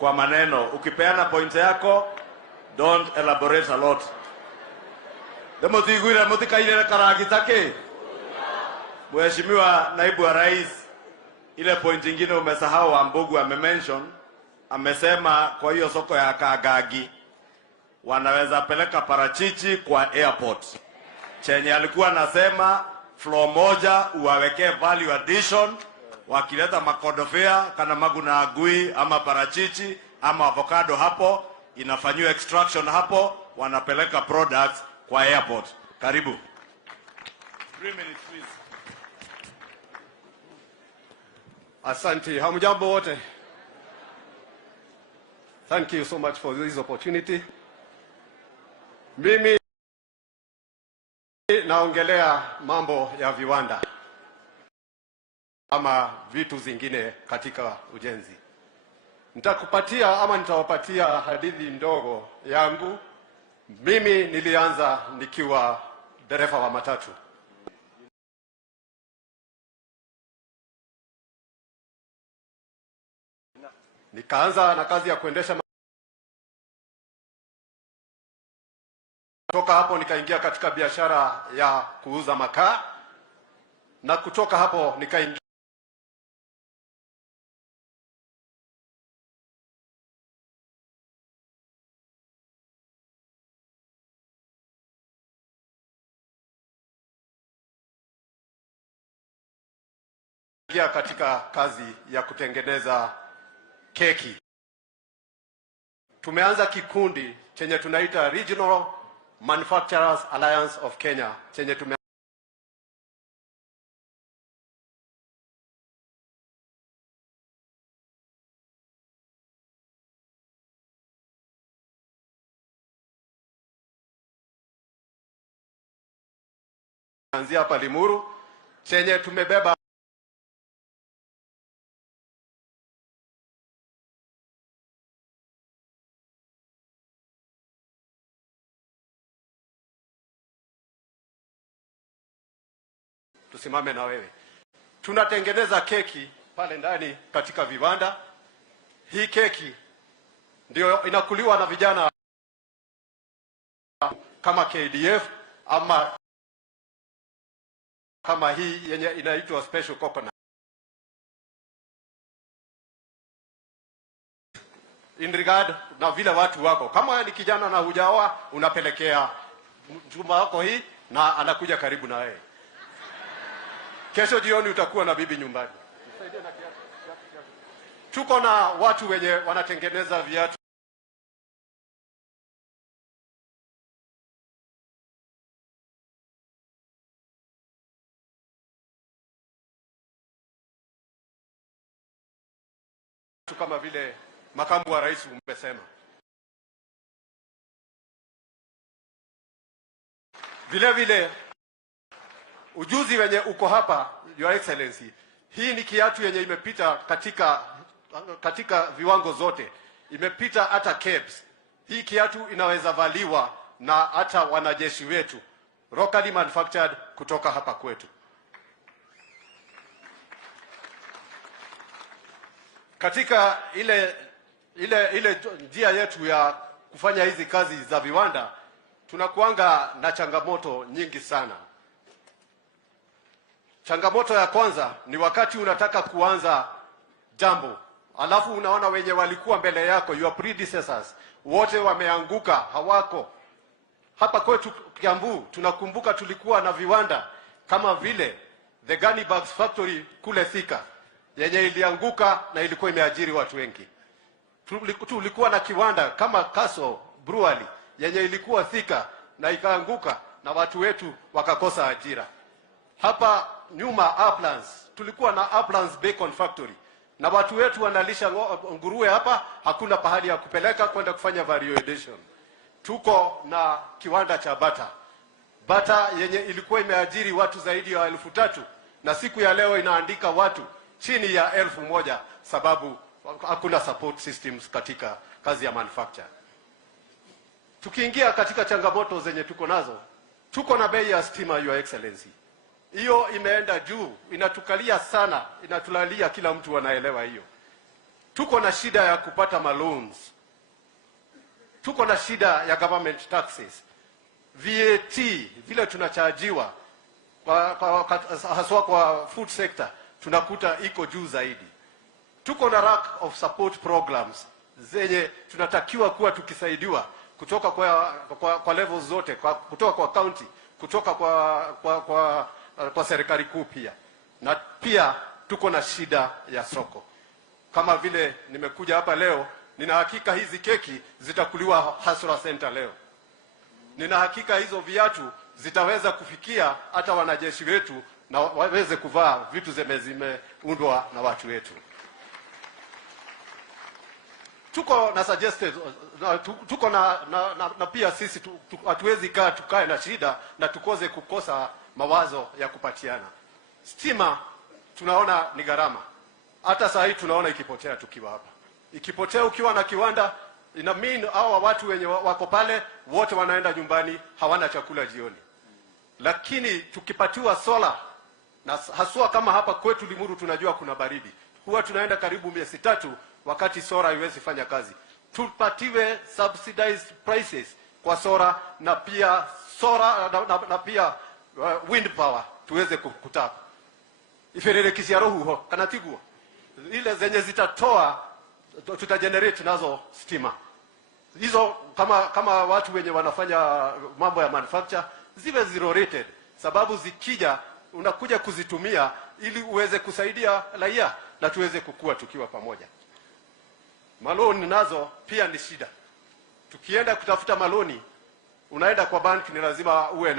kwa maneno. Ukipeana point yako, don't elaborate a lot. Demo tigwira mutikaile karagitake. Mheshimiwa Naibu wa Rais, ile point nyingine umesahau Ambogu amemention, amesema kwa hiyo soko ya Kagagi wanaweza peleka parachichi kwa airport. Chenye alikuwa anasema floor moja uwawekee value addition, wakileta makodofea kana maguna agui ama parachichi ama avocado hapo, inafanyiwa extraction hapo, wanapeleka products kwa airport. Karibu. 3 minutes please. Asante. Hamjambo wote. Thank you so much for this opportunity. Mimi naongelea mambo ya viwanda ama vitu zingine katika ujenzi. Nitawapatia hadithi ndogo yangu. Mimi nilianza nikiwa dereva wa matatu. Nikaanza na kazi ya kuendesha. Kutoka hapo nikaingia katika biashara ya kuuza makaa, na kutoka hapo nikaingia katika kazi ya kutengeneza keki. Tumeanza kikundi chenye tunaita Regional Manufacturers Alliance of Kenya, chenye tumeanzia hapa Limuru, chenye tumebeba tusimame na wewe. Tunatengeneza keki pale ndani katika viwanda. Hii keki ndio inakuliwa na vijana kama KDF ama kama hii yenye inaitwa special coconut. In regard na vile watu wako, kama ni kijana na hujaoa, unapelekea mchumba wako hii na anakuja karibu na wewe. Kesho jioni utakuwa na bibi nyumbani. Tuko na watu wenye wanatengeneza viatu kama vile makamu wa rais umesema. Vile vile ujuzi wenye uko hapa, Your Excellency, hii ni kiatu yenye imepita katika viwango zote. Imepita hata caps. Hii kiatu inaweza valiwa na hata wanajeshi wetu, locally manufactured kutoka hapa kwetu. Katika ile njia yetu ya kufanya hizi kazi za viwanda, tunakuanga na changamoto nyingi sana. Changamoto ya kwanza ni wakati unataka kuanza jambo, alafu unaona wenye walikuwa mbele yako, your predecessors, wote wameanguka, hawako. Hapa kwetu Kiambu tunakumbuka tulikuwa na viwanda kama vile the Gunny Bags Factory kule Thika, yenye ilianguka na ilikuwa imeajiri watu wengi. Tulikuwa na kiwanda kama Castle Brewery yenye ilikuwa Thika na ikaanguka na watu wetu wakakosa ajira. Hapa nyuma Uplands tulikuwa na Uplands Bacon Factory na watu wetu wanalisha nguruwe hapa, hakuna pahali ya kupeleka kwenda kufanya value addition. Tuko na kiwanda cha bata yenye ilikuwa imeajiri watu zaidi ya 3,000 na siku ya leo inaandika watu chini ya 1,000 sababu hakuna support systems katika kazi ya manufacture. Tukiingia katika changamoto zenye tuko nazo, tuko na bei ya stima, Your Excellency. Hiyo imeenda juu, inatukalia sana, inatulalia, kila mtu anaelewa hiyo. tuko na shida ya kupata maloans, tuko na shida ya government taxes, VAT vile tunachajiwa haswa kwa food sector tunakuta iko juu zaidi. Tuko na lack of support programs zenye tunatakiwa kuwa tukisaidiwa kutoka kwa levels zote, kutoka kwa county, kutoka kwa serikali kuu pia. Na pia tuko na shida ya soko. Kama vile nimekuja hapa leo, nina hakika hizi keki zitakuliwa Hasra Center leo. Nina hakika hizo viatu zitaweza kufikia hata wanajeshi wetu na waweze kuvaa vitu zimeundwa na watu wetu. Tuko na suggested, tuko na pia sisi hatuwezi tukae na shida na tukoze kukosa mawazo ya kupatiana. Stima tunaona ni gharama. Hata saa hii tunaona ikipotea tukiwa hapa. Ikipotea ukiwa na kiwanda, ina mean hawa watu wenye wako pale wote wanaenda nyumbani, hawana chakula jioni. Lakini tukipatiwa sola, na haswa kama hapa kwetu Limuru tunajua kuna baridi, huwa tunaenda karibu miezi 3 wakati sola haiwezi fanya kazi. Tupatiwe subsidized prices kwa sola na pia sola na pia wind power tuweze kutapa. Ifererekisi ya roho kanatiguo ile zenye zitatoa tutagenerate nazo stima. Hizo kama watu wenye wanafanya mambo ya manufacture ziwe zero rated, sababu zikija unakuja kuzitumia ili uweze kusaidia raia na tuweze kukua tukiwa pamoja. Maloni nazo pia ni shida. Tukienda kutafuta maloni, unaenda kwa bank, ni lazima uwe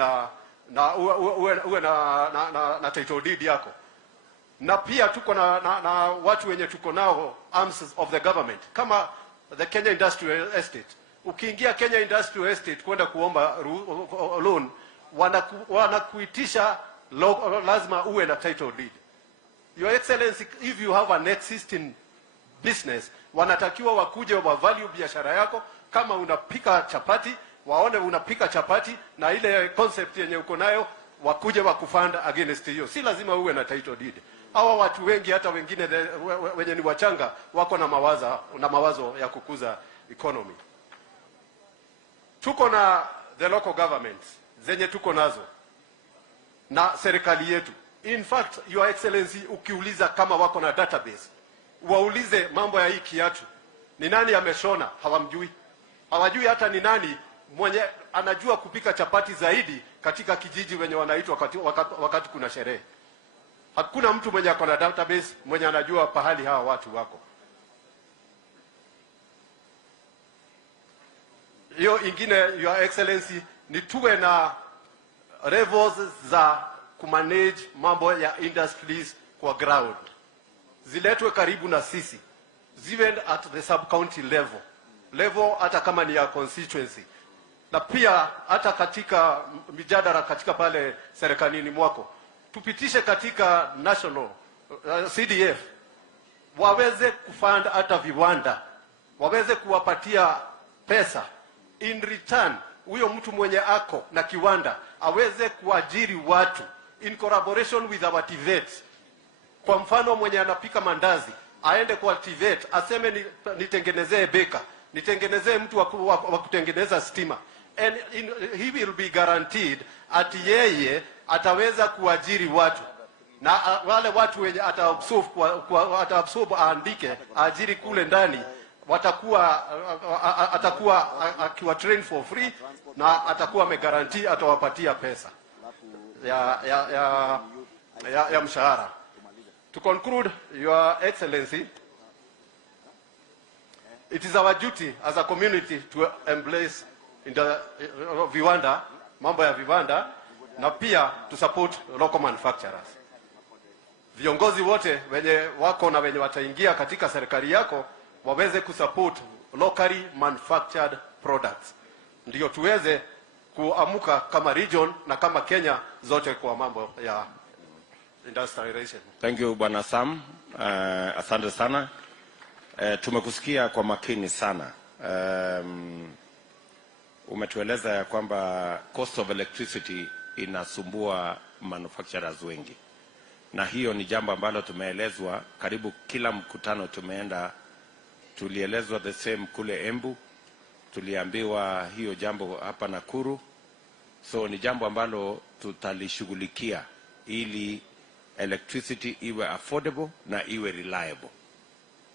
na title deed yako. Na pia tuko na watu wenye tuko nao arms of the government kama the Kenya Industrial Estate. Ukiingia Kenya Industrial Estate kwenda kuomba loan, wanakuitisha lazima uwe na title deed. Your Excellency, if you have an existing business, wanatakiwa wakuje wa value biashara yako. Kama unapika chapati, waone unapika chapati na ile concept yenye uko nayo, wakuje wakufund against hiyo. Si lazima uwe na title deed. Hawa watu wengi, hata wengine wenye ni wachanga, wako na mawazo ya kukuza economy. Tuko na the local governments zenye tuko nazo na serikali yetu. In fact, Your Excellency, ukiuliza kama wako na database, waulize mambo ya hii kiatu, ni nani ameshona, hawamjui. Hawajui hata ni nani mwenye anajua kupika chapati zaidi katika kijiji wenye wanaitwa wakati kuna sherehe. Hakuna mtu mwenye ako na database mwenye anajua pahali hawa watu wako. Hiyo ingine, Your Excellency, ni tuwe na levels za kumanage mambo ya industries kwa ground. Ziletwe karibu na sisi. Ziwe at the sub-county level hata kama ni ya constituency. Na pia hata katika mijadala katika pale serikalini mwako, tupitishe katika national CDF waweze kufund hata viwanda, waweze kuwapatia pesa in return. Huyo mtu mwenye ako na kiwanda aweze kuajiri watu in collaboration with our TVETs. Kwa mfano, mwenye anapika mandazi aende kwa TVET aseme nitengenezee beka, nitengenezee mtu wa kutengeneza stima, and he will be guaranteed at yeye ataweza kuajiri watu, na wale watu wenye ataabsorb aandike ajiri kule ndani, atakuwa akiwa train for free na atakuwa ameguarantee atawapatia pesa ya mshahara. To conclude, Your Excellency, it is our duty as a community to embrace viwanda, mambo ya viwanda, na pia to support local manufacturers. Viongozi wote wenye wako na wenye wataingia katika serikali yako waweze kusupport locally manufactured products. Ndio tuweze kuamuka kama region na kama Kenya zote kwa mambo ya industrialization. Thank you Bwana Sam. Asante sana. Tumekusikia kwa makini sana. Umetueleza ya kwamba cost of electricity inasumbua manufacturers wengi. Na hiyo ni jambo ambalo tumeelezwa karibu kila mkutano tumeenda tulielezwa the same kule Embu, tuliambiwa hiyo jambo hapa Nakuru. So ni jambo ambalo tutalishughulikia ili electricity iwe affordable na iwe reliable.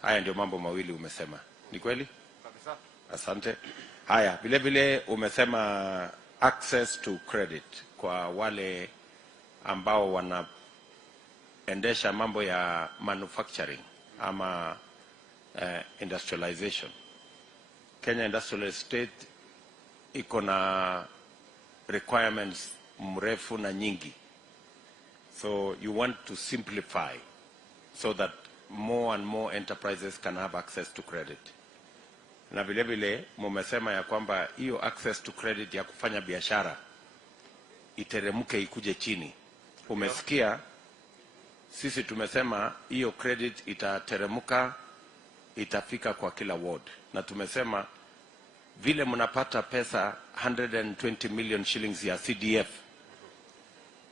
Haya ndio mambo mawili umesema. Ni kweli? Kabisa. Asante. Haya, vile vile umesema access to credit kwa wale ambao wanaendesha mambo ya manufacturing ama industrialization. Kenya Industrial Estate iko na requirements mrefu na nyingi. So you want to simplify so that more and more enterprises can have access to credit. Na vile vile mumesema ya kwamba hiyo access to credit ya kufanya biashara iteremuke ikuje chini. Umesikia sisi tumesema hiyo credit itateremuka itafika kwa kila ward. Na tumesema vile mnapata pesa 120 million shillings ya CDF,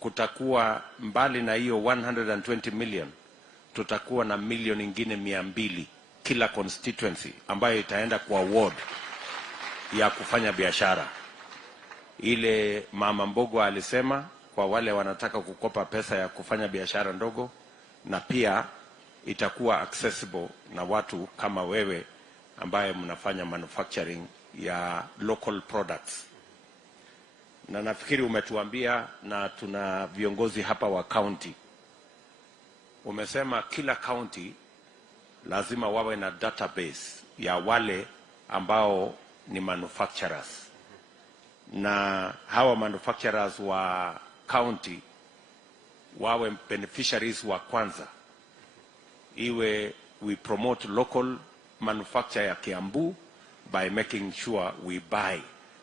kutakuwa mbali na hiyo 120 million, tutakuwa na milioni ingine 200 kila constituency ambayo itaenda kwa ward ya kufanya biashara. Ile Mama Mbogo alisema kwa wale wanataka kukopa pesa ya kufanya biashara ndogo, na pia itakuwa accessible na watu kama wewe ambaye mnafanya manufacturing ya local products. Na nafikiri umetuambia, na tuna viongozi hapa wa county, umesema kila county lazima wawe na database ya wale ambao ni manufacturers, na hawa manufacturers wa county wawe beneficiaries wa kwanza. Iwe we promote local manufacture ya Kiambu by making sure we buy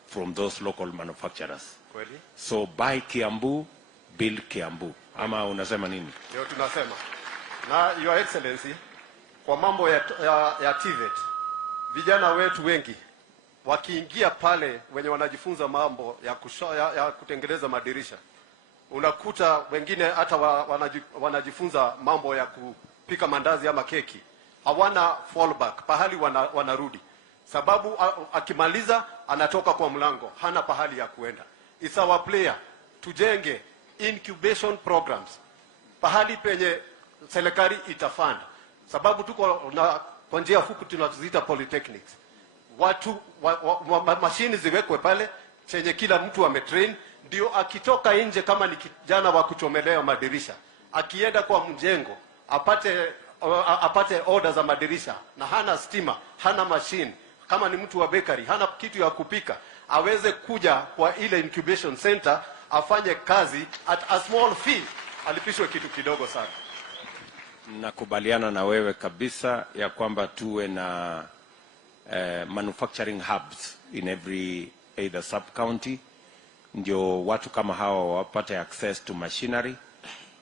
from those local manufacturers. Kweli? So buy Kiambu, build Kiambu. Ama unasema nini? Ndio tunasema. Na Your Excellency, kwa mambo ya TVET, vijana wetu wengi wakiingia pale wenye wanajifunza mambo ya kutengeneza madirisha, unakuta wengine hata wanajifunza mambo ya kupika mandazi ama keki, hawana fallback pahali wanarudi, sababu akimaliza anatoka kwa mlango, hana pahali ya kuenda. It's our player tujenge incubation programs pahali penye serikali itafund, sababu tuko na kwa njia huku tunaziita polytechnics. Watu mashini ziwekwe pale chenye kila mtu ametrain, ndio akitoka nje kama ni kijana wa kuchomelea madirisha, akienda kwa mjengo apate order za madirisha, na hana stima, hana machine, kama ni mtu wa bakery hana kitu ya kupika, aweze kuja kwa ile incubation center afanye kazi at a small fee, alipishwe kitu kidogo sana. Nakubaliana na wewe kabisa ya kwamba tuwe na manufacturing hubs in every either sub county, ndio watu kama hao wapate access to machinery,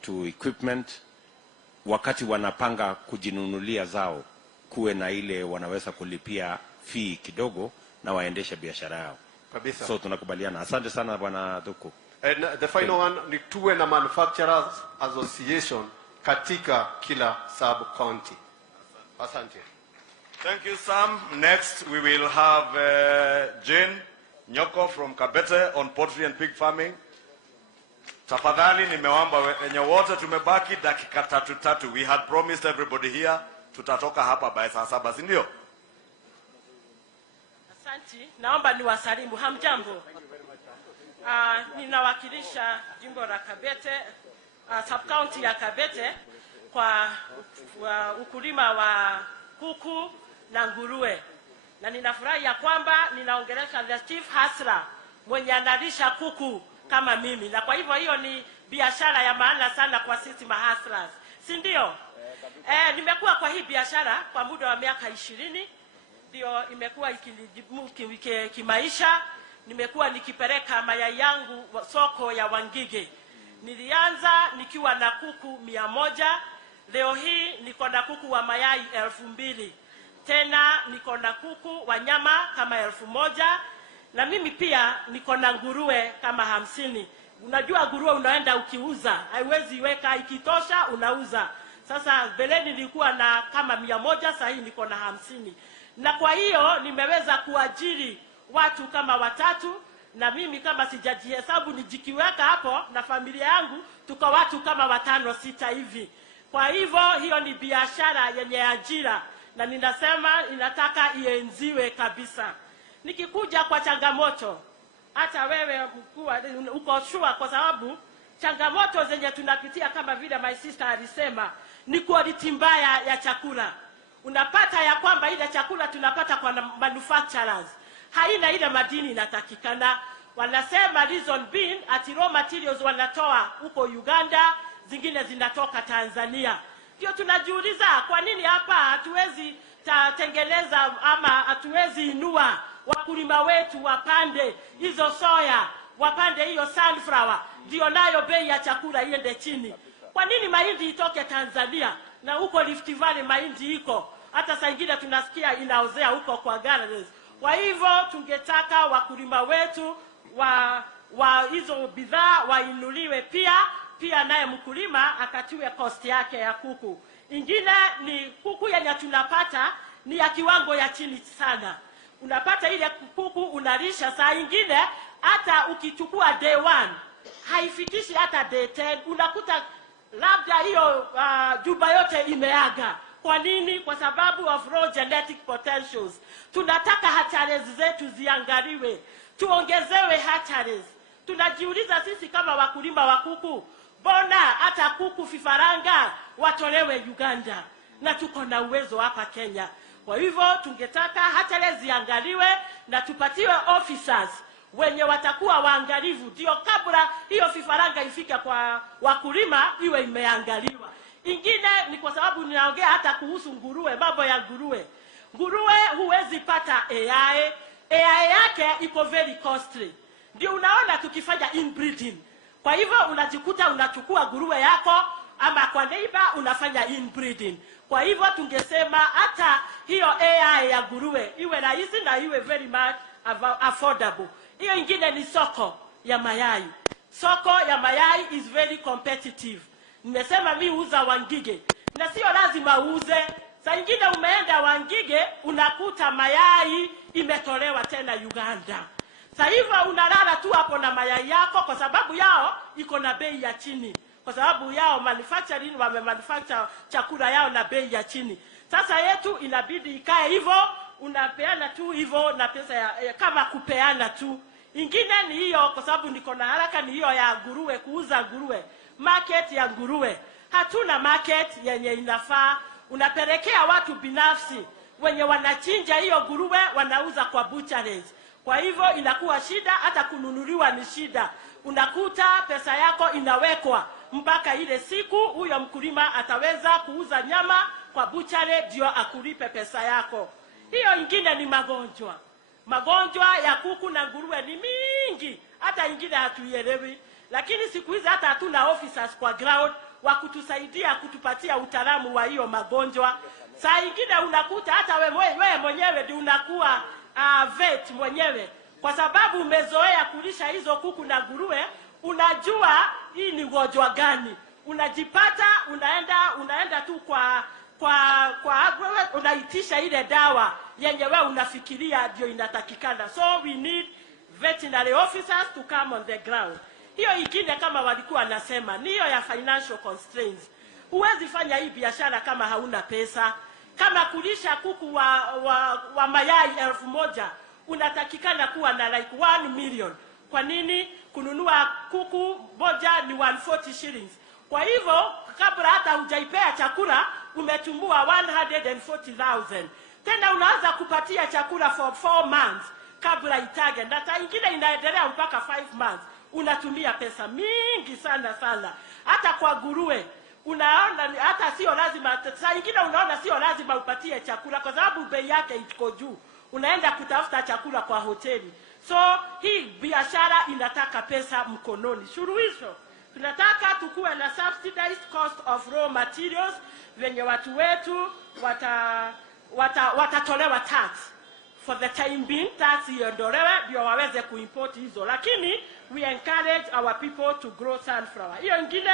to equipment. Wakati wanapanga kujinunulia zao, kuwe na ile wanaweza kulipia fee kidogo na waendeshe biashara yao kabisa. So tunakubaliana. Asante sana Bwana Dhuku. And the final one ni tuwe na manufacturers association katika kila sub county. Asante. Thank you, Sam. Next, we will have Jane Nyoko from Kabete on poultry and pig farming. Tafadhali nimewaomba wenye wote tumebaki dakika tatu. We had promised everybody here tutatoka hapa by saa 7, si ndio? Asante. Naomba niwasalimu. Hamjambo. Ninawakilisha jimbo la Kabete, sub county ya Kabete kwa ukulima wa kuku na nguruwe. Na ninafurahi ya kwamba ninaongelesha the chief hustler mwenye analisha kuku kama mimi. Na kwa hivyo hiyo ni biashara ya maana sana kwa sisi mahustlers. Si ndio? Nimekuwa kwa hii biashara kwa muda wa miaka 20. Ndio imekuwa kimaisha. Nimekuwa nikipeleka mayai yangu soko ya Wangige. Nilianza nikiwa na kuku 100. Leo hii niko na kuku wa mayai 2000. Tena niko na kuku wa nyama kama 1000. Na mimi pia niko na nguruwe kama 50. Unajua nguruwe unaenda ukiuza, haiwezi iweka, ikitosha unauza. Sasa beleni nilikuwa na kama 100, sasa hii niko na 50. na kwa hiyo nimeweza kuajiri watu kama 3, na mimi kama sijajihesabu nijikiweka hapo na familia yangu tuko watu kama 5 6 hivi. Kwa hivyo hiyo ni biashara yenye ajira, na ninasema inataka ienziwe kabisa. Nikikuja kwa changamoto, hata wewe uko sure, kwa sababu changamoto zenye tunapitia kama vile my sister alisema ni quality mbaya ya chakula. Unapata ya kwamba ile chakula tunapata kwa manufacturers haina ile madini inatakikana. Wanasema reason being ati raw materials wanatoa huko Uganda, zingine zinatoka Tanzania. Ndio tunajiuliza kwa nini hapa hatuwezi tengeneza ama hatuwezi inua wakulima wetu wapande hizo soya, wapande hiyo sunflower, ndio nayo bei ya chakula iende chini. Kwa nini mahindi itoke Tanzania na huko Rift Valley mahindi iko? Hata saa nyingine tunasikia inaozea huko kwa gardens. Kwa hivyo tungetaka wakulima wetu wa hizo bidhaa wainuliwe pia naye mkulima akatiwe cost yake ya kuku. Ingine ni kuku yenye tunapata ni ya kiwango ya chini sana. Unapata ile kuku unalisha saa nyingine hata ukichukua day 1 haifikishi hata day 10, unakuta labda hiyo juba yote imeaga. Kwa nini? Kwa sababu of raw genetic potentials. Tunataka hatcheries zetu ziangaliwe, tuongezewe hatcheries. Tunajiuliza sisi kama wakulima wa kuku, bona hata kuku vifaranga watolewe Uganda na tuko na uwezo hapa Kenya. Kwa hivyo tungetaka hatcheries ziangaliwe na tupatiwe officers wenye watakuwa waangalivu, ndio kabla hiyo vifaranga ifike kwa wakulima iwe imeangaliwa. Ingine ni kwa sababu ninaongea hata kuhusu nguruwe, mambo ya nguruwe. Nguruwe huwezi pata AI yake iko very costly. Ndio unaona tukifanya inbreeding. Kwa hivyo unajikuta unachukua nguruwe yako ama kwa neighbor unafanya inbreeding. Kwa hivyo tungesema hata hiyo AI ya nguruwe iwe rahisi na iwe very much affordable. Hiyo ingine ni soko ya mayai. Soko ya mayai is very competitive. Nimesema mimi uza Wangige na sio lazima uuze. Saa nyingine umeenda Wangige unakuta mayai imetolewa tena Uganda. Sasa hivyo unalala tu hapo na mayai yako kwa sababu yao iko na bei ya chini. Kwa sababu yao manufacturing wamemanufacture chakula yao na bei ya chini. Sasa yetu inabidi ikae hivyo, unapeana tu hivyo na pesa ya kama kupeana tu. Ingine ni hiyo kwa sababu niko na haraka ni hiyo ya nguruwe, kuuza nguruwe. Market ya nguruwe. Hatuna market yenye inafaa. Unapelekea watu binafsi wenye wanachinja hiyo nguruwe wanauza kwa butcheries. Kwa hivyo inakuwa shida, hata kununuliwa ni shida. Unakuta pesa yako inawekwa mpaka ile siku huyo mkulima ataweza kuuza nyama kwa butchery ndio akulipe pesa yako. Hiyo ingine ni magonjwa. Magonjwa ya kuku na nguruwe ni mingi, hata ingine hatuielewi. Lakini siku hizi hata hatuna officers kwa ground wa kutusaidia kutupatia utaalamu wa hiyo magonjwa. Saa ingine unakuta hata wewe mwenyewe ndio unakuwa vet mwenyewe. Kwa sababu umezoea kulisha hizo kuku na nguruwe, unajua hii ni ugonjwa gani. Unajipata unaenda tu kwa unaitisha ile dawa yenye wewe unafikiria ndio inatakikana. So we need veterinary officers to come on the ground. Hiyo ingine kama walikuwa nasema ni hiyo ya financial constraints. Huwezi fanya hii biashara kama hauna pesa. Kama kulisha kuku wa mayai 1000 unatakikana kuwa na like 1 million. Kwa nini? Kununua kuku moja ni 140 shillings. Kwa hivyo kabla hata hujaipea chakula umetumbua 140,000. Tena unaanza kupatia chakula for 4 months kabla itage. Na saa ingine inaendelea mpaka 5 months. Unatumia pesa mingi sana. Hata kwa nguruwe unaona hata sio lazima, saa nyingine unaona sio lazima upatie chakula kwa sababu bei yake iko juu. Unaenda kutafuta chakula kwa hoteli. So hii biashara inataka pesa mkononi. Suluhisho, tunataka tukue na subsidized cost of raw materials venye watu wetu watatolewa tax. For the time being, tax iondolewe ndio waweze kuimport hizo. Lakini we encourage our people to grow sunflower. Hiyo ingine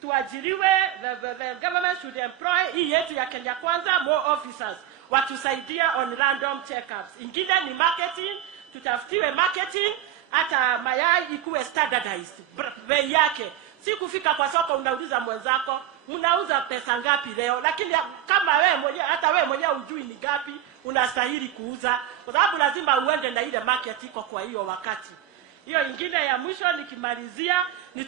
tuajiriwe, the government should employ hii yetu ya Kenya Kwanza more officers watusaidie on random checkups. Ingine ni marketing, tutafutiwe marketing, hata mayai ikuwe standardized bei yake. Si kufika kwa soko unauliza mwenzako, mnauza pesa ngapi leo? Lakini kama wewe mwenyewe, hata wewe mwenyewe hujui ni ngapi unastahili kuuza, kwa sababu lazima uende na ile market iko kwa hiyo wakati. Hiyo ingine ya mwisho nikimalizia ni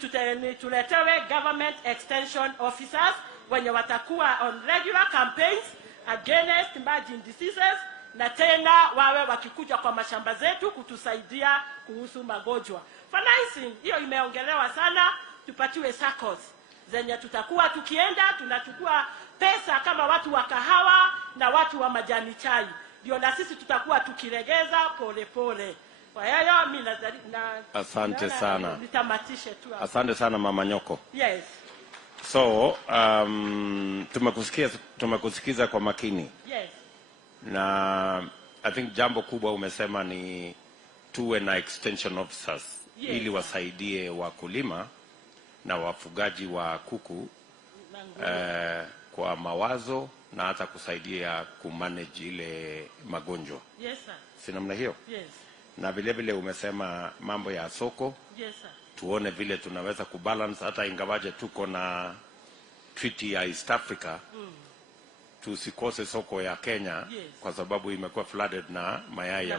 tuletewe government extension officers wenye watakuwa on regular campaigns against emerging diseases, na tena wawe wakikuja kwa mashamba zetu kutusaidia kuhusu magonjwa. Financing hiyo imeongelewa sana, tupatiwe SACCOs zenye tutakuwa tukienda tunachukua pesa kama watu wa kahawa na watu wa majani chai, ndio na sisi tutakuwa tukiregeza pole pole. Kwa hiyo mimi asante sana. Nitamatishe tu hapo. Asante sana Mama Nyoko. Yes. So tumekusikiza kwa makini. Yes. Na I think jambo kubwa umesema ni tuwe na extension officers, yes, ili wasaidie wakulima na wafugaji wa kuku kwa mawazo na hata kusaidia kumanage ile magonjwa. Yes sir. Si namna hiyo? Yes. Na vile vile umesema mambo ya soko. Yes sir. Tuone vile tunaweza kubalance, hata ingawaje tuko na treaty ya East Africa. Tusikose soko ya Kenya, yes, kwa sababu imekuwa flooded na mayai ya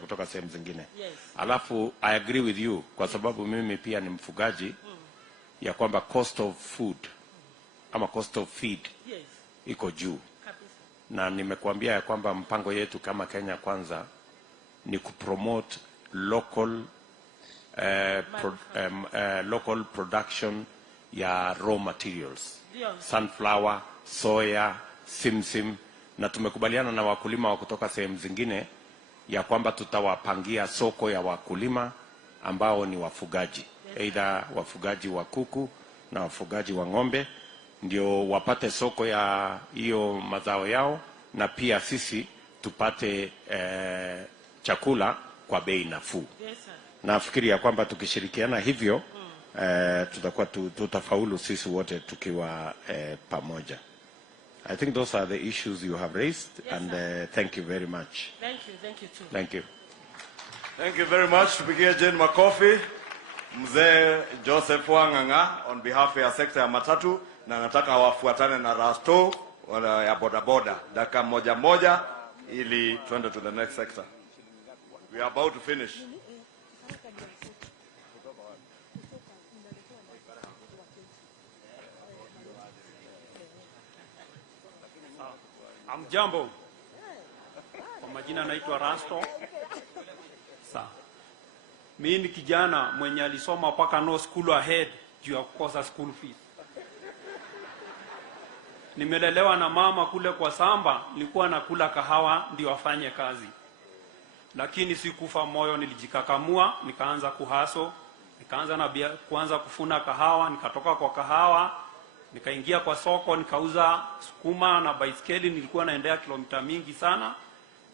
kutoka sehemu zingine. Yes. Alafu I agree with you, kwa sababu mimi pia ni mfugaji, ya kwamba cost of food ama cost of feed, yes, iko juu. kabisa. Na nimekuambia ya kwamba mpango yetu kama Kenya Kwanza ni kupromote local local production ya raw materials. Yes. Sunflower, soya, simsim, na tumekubaliana na wakulima wa kutoka sehemu zingine ya kwamba tutawapangia soko ya wakulima ambao ni wafugaji, either wafugaji wa kuku na wafugaji wa ng'ombe, ndio wapate soko ya hiyo mazao yao, na pia sisi tupate chakula kwa bei nafuu. Yes sir. Nafikiri ya kwamba tukishirikiana hivyo tutakuwa tutafaulu sisi wote tukiwa pamoja. I think those are the issues you have raised. Yes, and thank you very much. Thank you too. Thank you. Thank you very much. Tupigie Jane makofi. Mzee Joseph Wanganga on behalf ya sekta ya matatu, na nataka wafuatane na Rasto wala ya bodaboda dakika moja ili tuende to the next sector. We are about to finish. Amjambo. Kwa majina naitwa Rasto. Mimi ni kijana mwenye alisoma mpaka no school ahead juu ya kukosa school fees. Nimelelewa na mama kule kwa samba, nilikuwa nakula kahawa ndio afanye kazi. Lakini sikufa moyo, nilijikakamua, nikaanza kuhaso, nikaanza kuanza kufuna kahawa, nikatoka kwa kahawa, nikaingia kwa soko, nikauza sukuma na baiskeli, nilikuwa naendea kilomita mingi sana,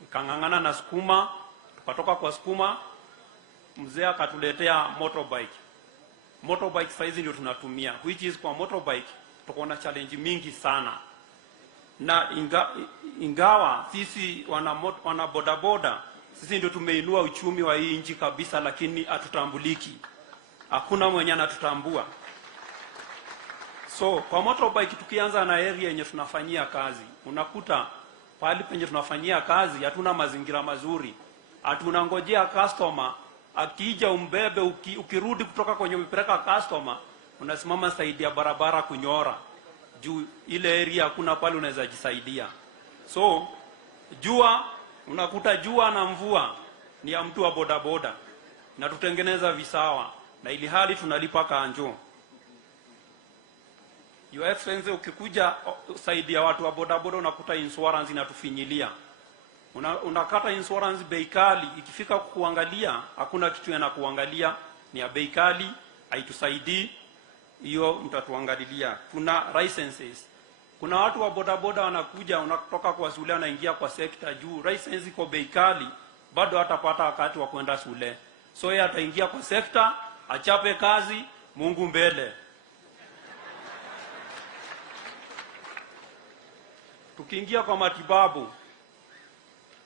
nikangangana na sukuma, tukatoka kwa sukuma, mzee akatuletea motorbike. Motorbike saizi ndio tunatumia, which is kwa motorbike tuko na challenge mingi sana. Na ingawa sisi wana bodaboda, sisi ndio tumeinua uchumi wa hii nchi kabisa, lakini hatutambuliki. Hakuna mwenye anatutambua. So kwa motorbike tukianza na area yenye tunafanyia kazi, unakuta pale penye tunafanyia kazi hatuna mazingira mazuri. Hatuna ngojea customer akija umbebe, ukirudi kutoka kwenye umepeleka customer unasimama saidi ya barabara kunyora. Juu ile area hakuna pale unaweza jisaidia. So unakuta jua na mvua ni ya mtu wa bodaboda, na tutengeneza visawa na ili hali tunalipa kanjo. Your Excellency, ukikuja saidi ya watu wa bodaboda unakuta insurance inatufinyilia. Unakata insurance bei kali, ikifika kuangalia hakuna kitu yanakuangalia, ni ya bei kali, haitusaidii. Hiyo mtatuangalilia. Kuna licenses. Kuna watu wa bodaboda wanakuja, unatoka kwa shule anaingia kwa sekta juu license iko bei kali, bado hatapata wakati wa kwenda shule. So yeye ataingia kwa sekta, achape kazi, Mungu mbele. tukiingia kwa matibabu,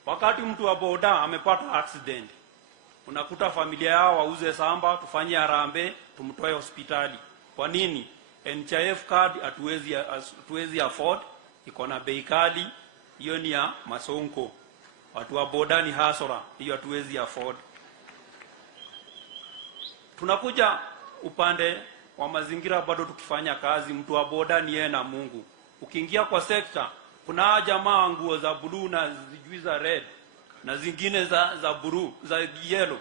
wakati mtu wa boda amepata accident, unakuta familia yao wauze samba, tufanye harambee, tumtoe hospitali. Kwa nini? NHIF card hatuwezi afford, iko na bei kali, hiyo ni ya masonko. Watu wa boda ni hasara, hiyo hatuwezi afford. Tunakuja upande wa mazingira, bado tukifanya kazi, mtu wa boda ni yeye na Mungu. Ukiingia kwa sekta, kuna jamaa nguo za blue na zijui za red na zingine za blue, za yellow.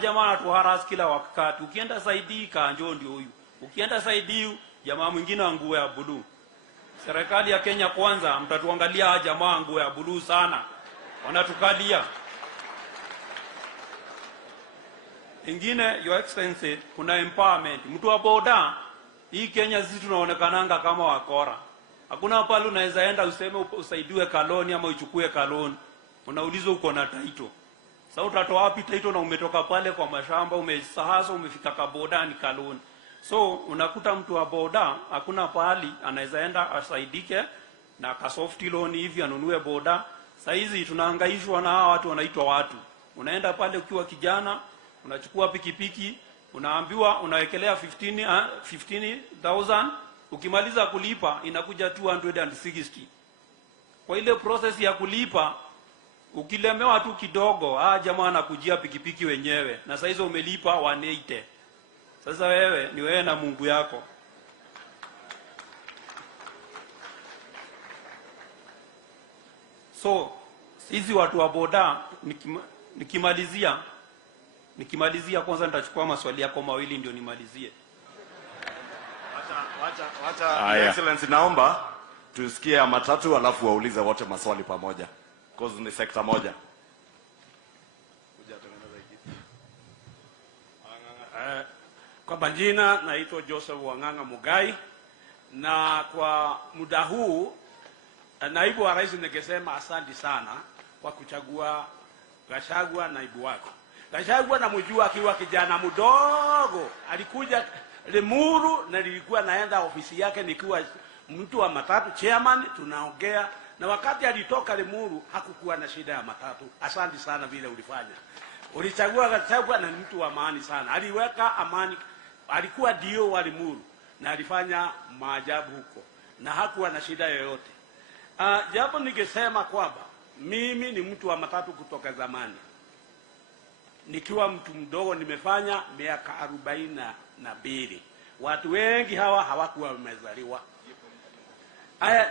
Jamaa anatuharas kila wakati. Ukienda saidi kanjo ndio huyu. Ukienda saidi jamaa mwingine nguo ya blue. Serikali ya Kenya kwanza, mtatuangalia jamaa nguo ya blue sana. Wanatukalia. Ingine, Your Excellency, kuna empowerment. Mtu wa boda, hii Kenya sisi tunaonekananga kama wakora. Hakuna pale unaweza enda useme usaidiwe kaloni ama uchukue kaloni. Unaulizwa uko na title. Sasa utatoa wapi title na umetoka pale kwa mashamba, umesahasa umefika kaboda ni kaloni. So unakuta mtu wa boda hakuna pahali anaweza enda asaidike na ka soft loan hivi anunue boda. Sasa hizi tunahangaishwa na hawa watu wanaitwa watu. Unaenda pale ukiwa kijana, unachukua pikipiki, unaambiwa unawekelea 15,000, ukimaliza kulipa inakuja 260. Kwa ile process ya kulipa, ukilemewa tu kidogo, jamaa anakujia pikipiki wenyewe, na sasa hizo umelipa 180. Sasa wewe ni wewe na Mungu yako. So sisi watu wa boda, nikimalizia kwanza nitachukua maswali yako mawili ndio nimalizie. Wacha Excellency, naomba tusikie matatu alafu waulize wote maswali pamoja. Cause ni sekta moja. Kwa majina naitwa Joseph Wanganga Mugai, na kwa muda huu naibu wa rais ningesema asante sana kwa kuchagua Gachagua naibu wako. Gachagua namjua akiwa kijana mdogo, alikuja Limuru na nilikuwa naenda ofisi yake nikiwa mtu wa matatu chairman, tunaongea, na wakati alitoka Limuru hakukuwa na shida ya matatu. Asante sana vile ulifanya. Ulichagua Gachagua na mtu wa amani sana. Aliweka amani, alikuwa dio wa Limuru na alifanya maajabu huko na hakuwa na shida yoyote. Japo ningesema kwamba mimi ni mtu wa matatu kutoka zamani. Nikiwa mtu mdogo nimefanya miaka 42. Watu wengi hawa hawakuwa wamezaliwa.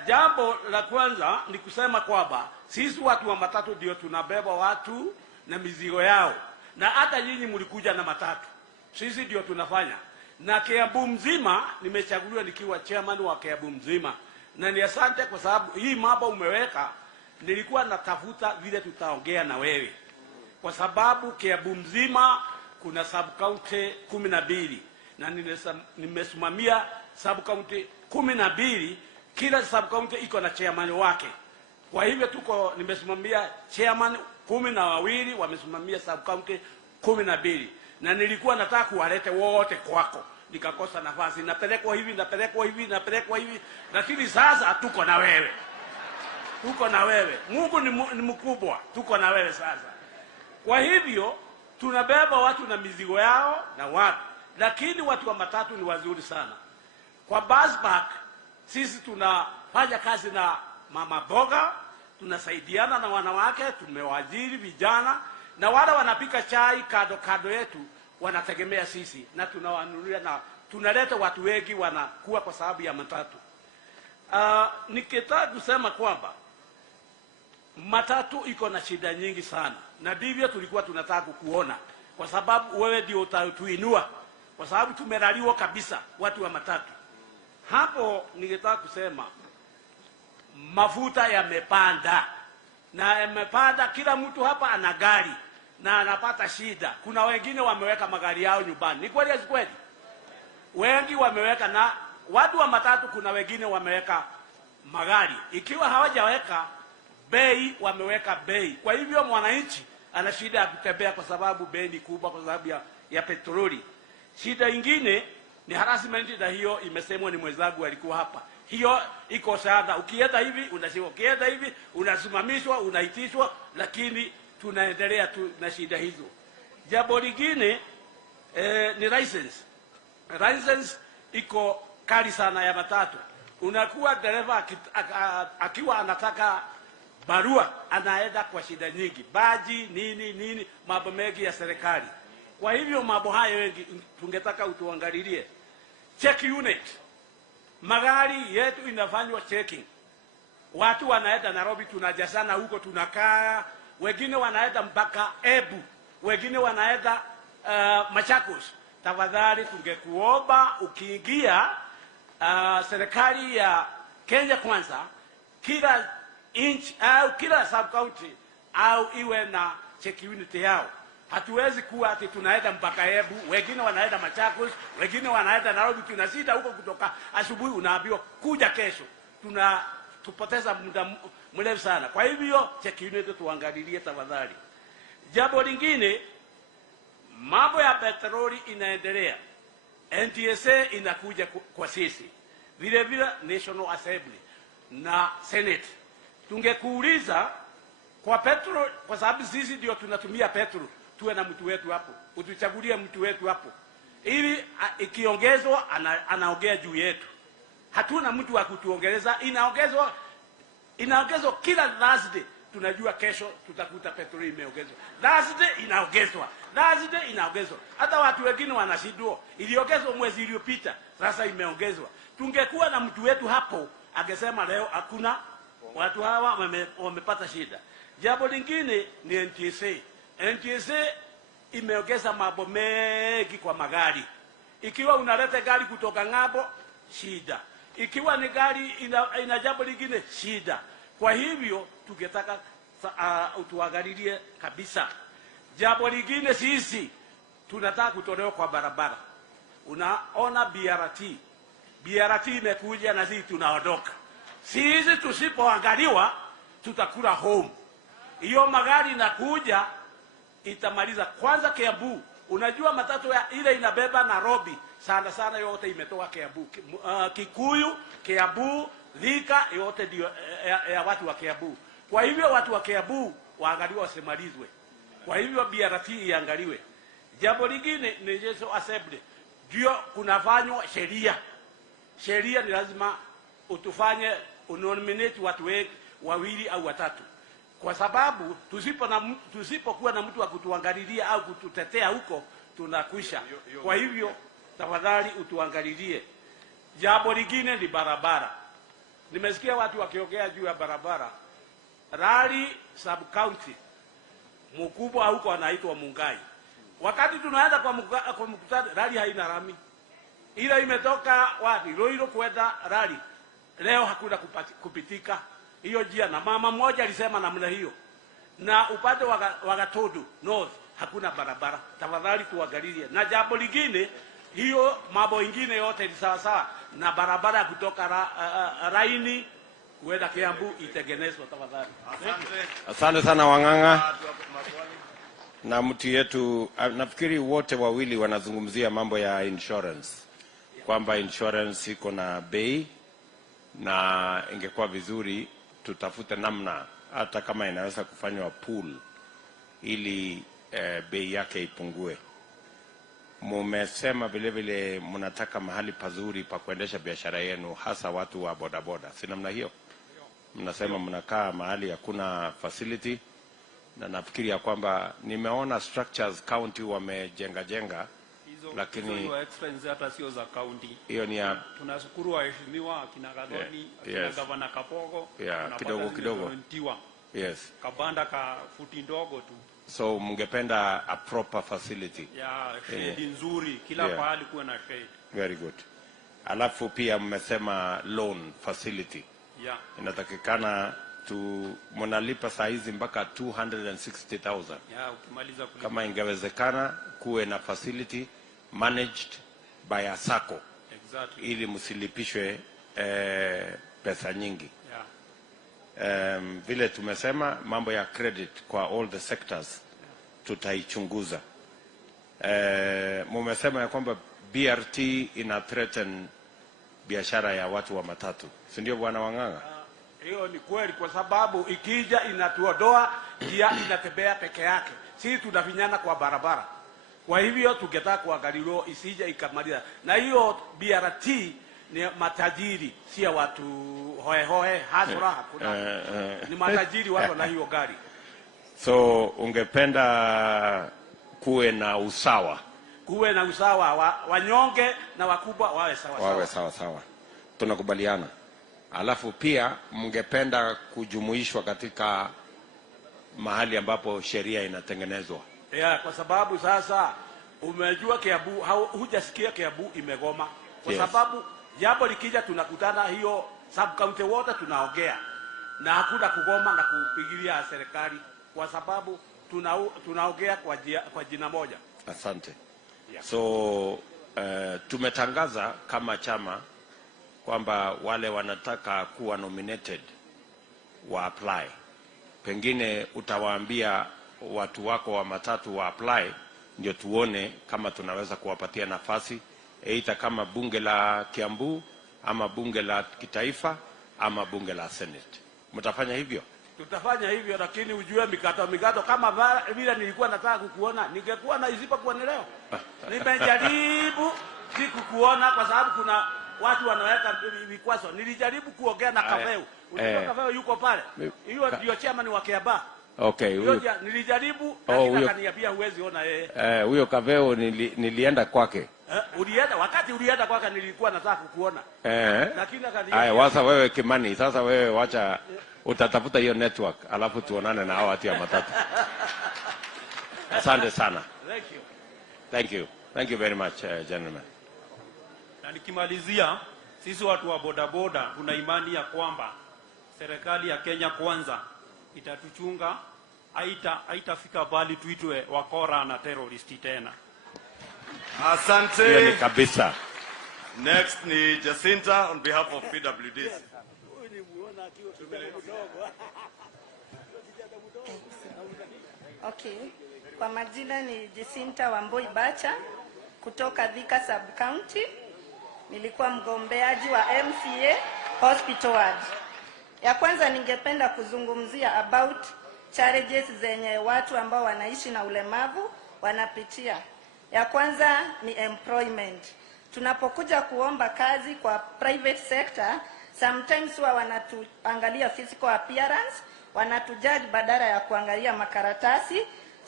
Jambo la kwanza ni kusema kwamba sisi watu wa matatu ndio tunabeba watu na mizigo yao. Na hata nyinyi mlikuja na matatu. Sisi ndio tunafanya. Na Kiambu mzima nimechaguliwa nikiwa chairman wa Kiambu mzima. Na ni asante kwa sababu hii mambo umeweka, nilikuwa natafuta vile tutaongea na wewe. Kwa sababu Kiambu mzima kuna sub county 12 na nimesimamia sub county 12, kila sub county iko na chairman wake. Kwa hivyo nimesimamia chairman 12 wamesimamia sub county 12, na nilikuwa nataka kuwalete wote kwako, nikakosa nafasi. Napelekwa hivi, lakini sasa tuko na wewe. Mungu ni mkubwa, tuko na wewe sasa. Kwa hivyo tunabeba watu na mizigo yao na watu, lakini watu wa matatu ni wazuri sana. Kwa busback sisi tunafanya kazi na mama boga, tunasaidiana na wanawake, tumewajiri vijana, na wale wanapika chai kado yetu wanategemea sisi, na tunawanunulia na tunaleta watu wengi wanakuwa kwa sababu ya matatu. Nikitaka kusema kwamba matatu iko na shida nyingi sana, na ndivyo tulikuwa tunataka kukuona, kwa sababu wewe ndio utatuinua, kwa sababu tumelaliwa kabisa watu wa matatu. Hapo ningetaka kusema mafuta yamepanda, na yamepanda, kila mtu hapa ana gari na anapata shida. Kuna wengine wameweka magari yao nyumbani. Ni kweli si kweli? Wengi wameweka, na watu wa matatu kuna wengine wameweka magari. Ikiwa hawajaweka bei, wameweka bei. Kwa hivyo mwananchi ana shida ya kutembea kwa sababu bei ni kubwa kwa sababu ya petroli. Shida nyingine ni harassment, na hiyo imesemwa ni mwenzangu alikuwa hapa. Hiyo iko sana, ukienda hivi unashikwa, ukienda hivi unasimamishwa, unaitishwa, lakini tunaendelea tu na shida hizo. Jambo lingine ni license. License iko kali sana ya matatu. Unakuwa dereva akiwa anataka barua, anaenda kwa shida nyingi, baji nini, mambo mengi ya serikali. Kwa hivyo mambo hayo wengi tungetaka utuangalilie. Check unit, magari yetu inafanywa checking. Watu wanaenda Nairobi, tunajazana huko, tunakaa. Wengine wanaenda mpaka Ebu, wengine wanaenda Machakos. Tafadhali tungekuomba ukiingia serikali ya Kenya Kwanza, kila inch au kila sub county au iwe na check unit yao. Hatuwezi kuwa ati tunaenda mpaka Ebu, wengine wanaenda Machakos, wengine wanaenda Nairobi, tunasita huko kutoka asubuhi, unaambiwa kuja kesho. Tupoteza muda mrefu sana. Kwa hivyo check unit tuangalilie tafadhali. Jambo lingine, mambo ya petroli inaendelea. NTSA inakuja kwa sisi. Vile vile National Assembly na Senate. Tungekuuliza kwa petrol, kwa sababu sisi ndio tunatumia petrol, tuwe na mtu wetu hapo. Utuchagulie mtu wetu hapo. Ili ikiongezwa anaongea juu yetu. Hatuna mtu wa kutuongeleza, inaongezwa kila Thursday. Tunajua kesho tutakuta petroli imeongezwa. Thursday inaongezwa. Hata watu wengine wanashindwa. Iliongezwa mwezi uliopita, sasa imeongezwa. Tungekuwa na mtu wetu hapo, angesema leo hakuna, watu hawa wamepata shida. Jambo lingine ni NTSA. NTSA imeongeza mambo mengi kwa magari. Ikiwa unaleta gari kutoka ng'ambo, shida. Ikiwa ni gari ina jambo lingine, shida. Kwa hivyo tungetaka utuangalilie kabisa. Jambo lingine, sisi tunataka kutolewa kwa barabara. Unaona BRT imekuja na sisi tunaondoka. Sisi tusipoangaliwa tutakula home. Hiyo magari inakuja itamaliza kwanza Kiambu. Unajua matatu ya ile inabeba Nairobi sana yote imetoka Kiambu. Kikuyu, Kiambu, Thika yote ndio ya watu wa Kiambu. Kwa hivyo watu wa Kiambu waangaliwe, wasimalizwe. Kwa hivyo BRT iangaliwe. Jambo lingine ni National Assembly. Ndio kunafanywa sheria. Sheria ni lazima utufanye unominate watu wawili au watatu. Kwa sababu tusipokuwa na mtu wa kutuangalilia au kututetea huko, tunakwisha. Kwa hivyo tafadhali utuangalilie. Jambo lingine ni barabara. Nimesikia watu wakiongea juu ya barabara. Rally sub county mkubwa huko anaitwa Mungai. Wakati tunaenda kwa mkutano, rally haina rami. Ile imetoka wapi? Roiro kwenda rally. Leo hakuna kupitika hiyo njia, na mama mmoja alisema namna hiyo. Na upande wa Gatodu North hakuna barabara. Tafadhali tuangalie. Na jambo lingine, hiyo mambo ingine yote ni sawa na barabara kutoka Raini kuenda Kiambu itengenezwe tafadhali. Asante sana Wang'ang'a. Na mtu yetu, nafikiri wote wawili wanazungumzia mambo ya insurance, kwamba insurance iko na bei, na ingekuwa vizuri tutafute namna hata kama inaweza kufanywa pool ili bei yake ipungue. Mumesema vile vile mnataka mahali pazuri pa kuendesha biashara yenu, hasa watu wa bodaboda. Si namna hiyo? Mnasema mnakaa mahali hakuna facility, na nafikiri ya kwamba nimeona structures county wamejenga, lakini hizo expense hata sio za county. Hiyo ni ya tunashukuru waheshimiwa akina Gadoni, akina Gavana Kapogo, kidogo. Yes. Kabanda ka futi ndogo tu. So mngependa a proper facility. Shade nzuri kila pahali kuwe na shade. Very good. Alafu pia mmesema loan facility. Inatakikana mnalipa saa hizi mpaka 260,000. Ukimaliza kulipa. Kama ingewezekana kuwe na facility managed by a sacco. Exactly. Ili msilipishwe pesa nyingi. Vile tumesema mambo ya credit kwa all the sectors tutaichunguza. Mumesema ya kwamba BRT ina threaten biashara ya watu wa matatu, si ndio bwana Wang'ang'a? Hiyo ni kweli, kwa sababu ikija inatuondoa njia, inatembea peke yake, sisi tunafinyana kwa barabara. Kwa hivyo tungetaka kuangalia isije ikamaliza, na hiyo BRT ni matajiri, si watu hohe hasura, hakuna ni matajiri watu na hiyo gari. So ungependa kuwe na usawa, wanyonge na wakubwa wawe sawa. Tunakubaliana. Alafu pia mngependa kujumuishwa katika mahali ambapo sheria inatengenezwa. Kwa sababu sasa umejua Kiambu, hujasikia Kiambu imegoma. Kwa sababu jambo likija tunakutana hiyo sub county wote tunaongea. Na hakuna kugoma na kupigilia serikali, kwa sababu tunaongea kwa jina moja. Asante. So tumetangaza kama chama kwamba wale wanataka kuwa nominated wa apply. Pengine utawaambia watu wako wa matatu wa apply, ndio tuone kama tunaweza kuwapatia nafasi, aidha kama bunge la Kiambu ama bunge la kitaifa ama bunge la Senate. Mtafanya hivyo? Tutafanya hivyo, lakini ujue mikato kama vile nilikuwa nataka kukuona, ningekuwa na isipa kuona leo. Nimejaribu sikukuona kwa sababu kuna watu wanaweka vikwazo. Nilijaribu kuongea na Kaveu. Unajua Kaveu yuko pale. Hiyo ndio chairman wa Kiaba. Okay. Nilijaribu lakini akaniambia huwezi ona yeye. Huyo Kaveu nilienda kwake. Ulienda wakati ulienda kwake nilikuwa nataka kukuona. Lakini akaniambia. Haya, wasa wewe Kimani, sasa wewe wacha utatafuta hiyo network alafu tuonane na hao watu ya matatu. Asante sana. Thank you very much, gentlemen. Na nikimalizia, sisi watu wa bodaboda tuna imani ya kwamba serikali ya Kenya Kwanza itatuchunga, haitafika bali tuitwe wakora na terroristi tena. Asante. Hiyo ni kabisa. Next ni Jacinta on behalf of PWDs. Okay. Kwa majina ni Jacinta Wamboi Bacha kutoka Thika Sub County. Nilikuwa mgombeaji wa MCA Hospital Ward. Ya kwanza ningependa kuzungumzia about challenges zenye watu ambao wanaishi na ulemavu wanapitia. Ya kwanza ni employment. Tunapokuja kuomba kazi kwa private sector, sometimes wanatuangalia physical appearance, wanatujudge badala ya kuangalia makaratasi.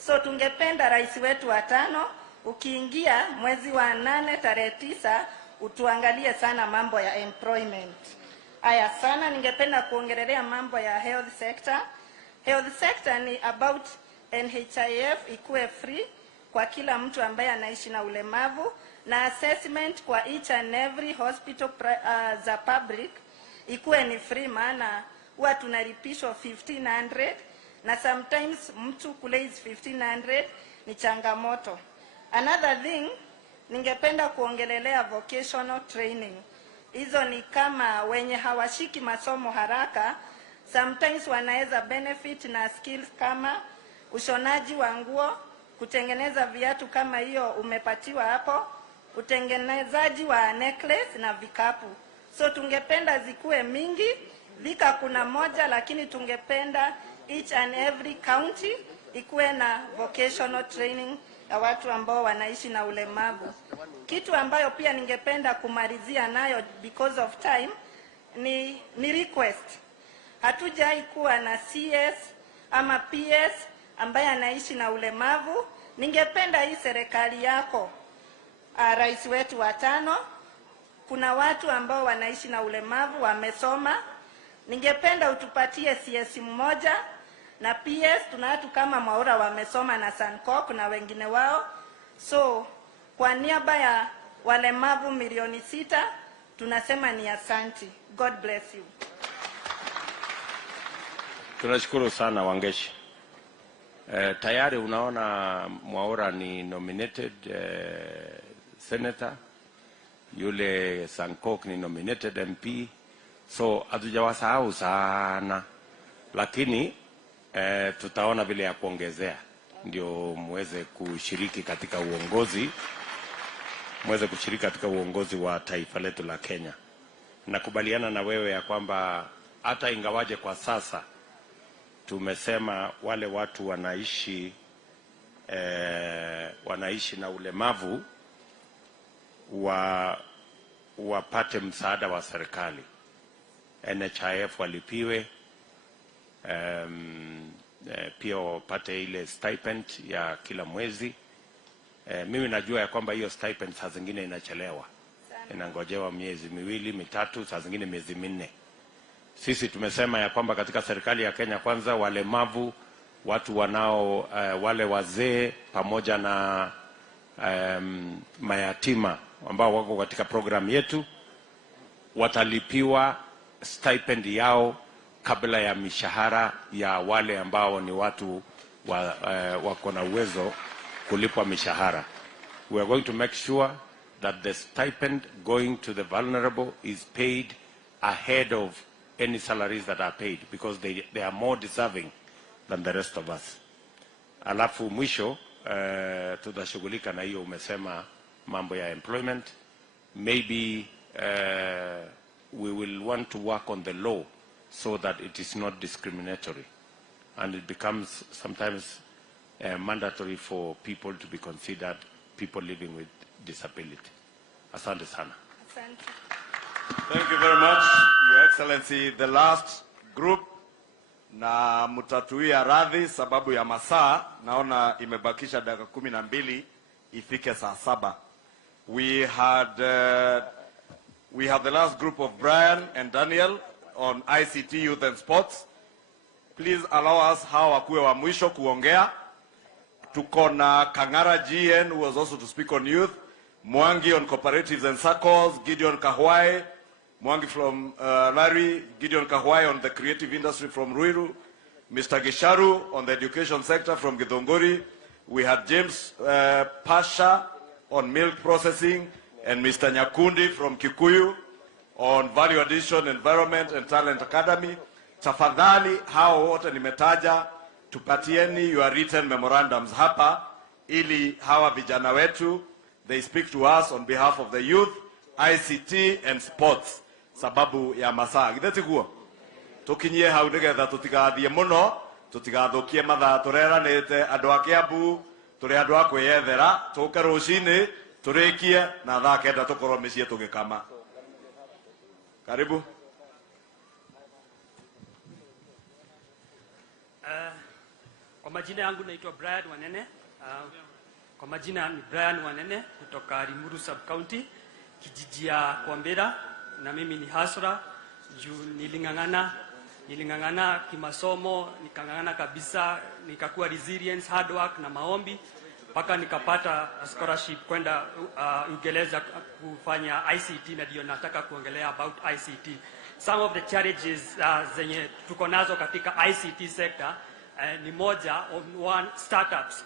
So tungependa rais wetu wa 5 ukiingia mwezi wa 8 tarehe 9 utuangalie sana mambo ya employment. Aya sana ningependa kuongelelea mambo ya health sector. Health sector ni about NHIF ikuwe free kwa kila mtu ambaye anaishi na ulemavu, na assessment kwa each and every hospital za public ikuwe ni free, maana huwa tunalipishwa 1500 na sometimes mtu kule is 1500 ni changamoto. Another thing ningependa kuongelelea vocational training. Hizo ni kama wenye hawashiki masomo haraka, sometimes wanaweza benefit na skills kama ushonaji wa nguo, kutengeneza viatu kama hiyo umepatiwa hapo, utengenezaji wa necklace na vikapu. So tungependa zikuwe mingi. Thika kuna moja, lakini tungependa each and every county ikuwe na vocational training ya watu ambao wanaishi na ulemavu. Kitu ambayo pia ningependa kumalizia nayo because of time ni request. Hatujai kuwa na CS ama PS ambaye anaishi na ulemavu. Ningependa hii serikali yako, rais wetu wa 5, kuna watu ambao wanaishi na ulemavu wamesoma. Ningependa utupatie CS mmoja na PS. Tuna watu kama Maura wamesoma na Sankok na wengine wao. So kwa niaba ya walemavu milioni 6 tunasema ni asanti. God bless you. Tunashukuru sana Wangeshi. Tayari unaona Mwaura ni nominated senator, yule Sankok ni nominated MP, so hatujawasahau sana, lakini tutaona vile ya kuongezea ndio muweze kushiriki katika uongozi muweze kushiriki katika uongozi wa taifa letu la Kenya. Nakubaliana na wewe ya kwamba hata ingawaje kwa sasa tumesema wale watu wanaishi na ulemavu wapate msaada wa serikali, NHIF walipiwe, pia wapate ile stipend ya kila mwezi. Mimi najua ya kwamba hiyo stipend saa zingine inachelewa, inangojewa miezi miwili mitatu, saa zingine miezi minne. Sisi tumesema ya kwamba katika serikali ya Kenya Kwanza, walemavu, watu wanao wale wazee pamoja na mayatima ambao wako katika program yetu watalipiwa stipend yao kabla ya mishahara ya wale ambao ni watu wako na uwezo kulipwa mishahara. We are going to make sure that the stipend going to the vulnerable is paid ahead of any salaries that are paid, because they are more deserving than the rest of us. Alafu mwisho tutashughulika na hiyo umesema mambo ya employment. Maybe we will want to work on the law so that it is not discriminatory and it becomes sometimes mandatory for people to be considered people living with disability. Asante sana. Asante. Thank you very much, Your Excellency. The last group, na mutatuia radhi sababu ya masaa, naona imebakisha dakika 12 ifike saa 7. We have the last group of Brian and Daniel on ICT, Youth and Sports. Please allow us hawa wakuwe wa mwisho kuongea. Tuko na Kangara GN who was also to speak on youth, Mwangi on cooperatives and circles, Gideon Kahwai, Mwangi from Larry, Gideon Kahwai on the creative industry from Ruiru, Mr. Gisharu on the education sector from Githongori. We had James Pasha on milk processing, and Mr. Nyakundi from Kikuyu on value addition, environment and talent academy. Tafadhali hao wote nimetaja, tupatieni your written memorandums hapa ili hawa vijana wetu they speak to us on behalf of the youth, ICT and sports sababu ya masaa. Githeti guo tukinyie hau nigetha tutigathie muno, tutigathukie mathaa tureranite andu a Kiambu, turi andu a kwiyethera, tuke rucini turikie na thaa 9 tukorwo micii tugikama. Karibu. Kwa majina yangu naitwa Brian Wanene. Kwa majina ni Brian Wanene kutoka Limuru Sub County, kijiji ya Kwambera, na mimi ni hasra juu nilingangana kimasomo, nikangangana kabisa, nikakuwa resilience, hard work na maombi mpaka nikapata scholarship kwenda Uingereza kufanya ICT, na ndio nataka kuongelea about ICT. Some of the challenges zenye tuko nazo katika ICT sector ni moja on one, startups.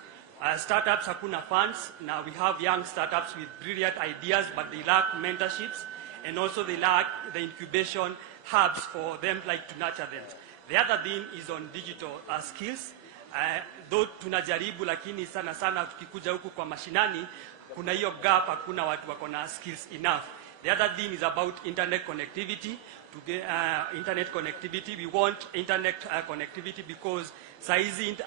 Startups hakuna funds. Now we have young startups with brilliant ideas, but they lack mentorships, and also they lack the incubation hubs for them, like to nurture them. The other thing is on digital skills. Though tunajaribu, lakini sana tukikuja huku kwa mashinani kuna hiyo gap, hakuna watu wako na skills enough. The other thing is about internet connectivity. To get internet connectivity, we want internet connectivity because saizi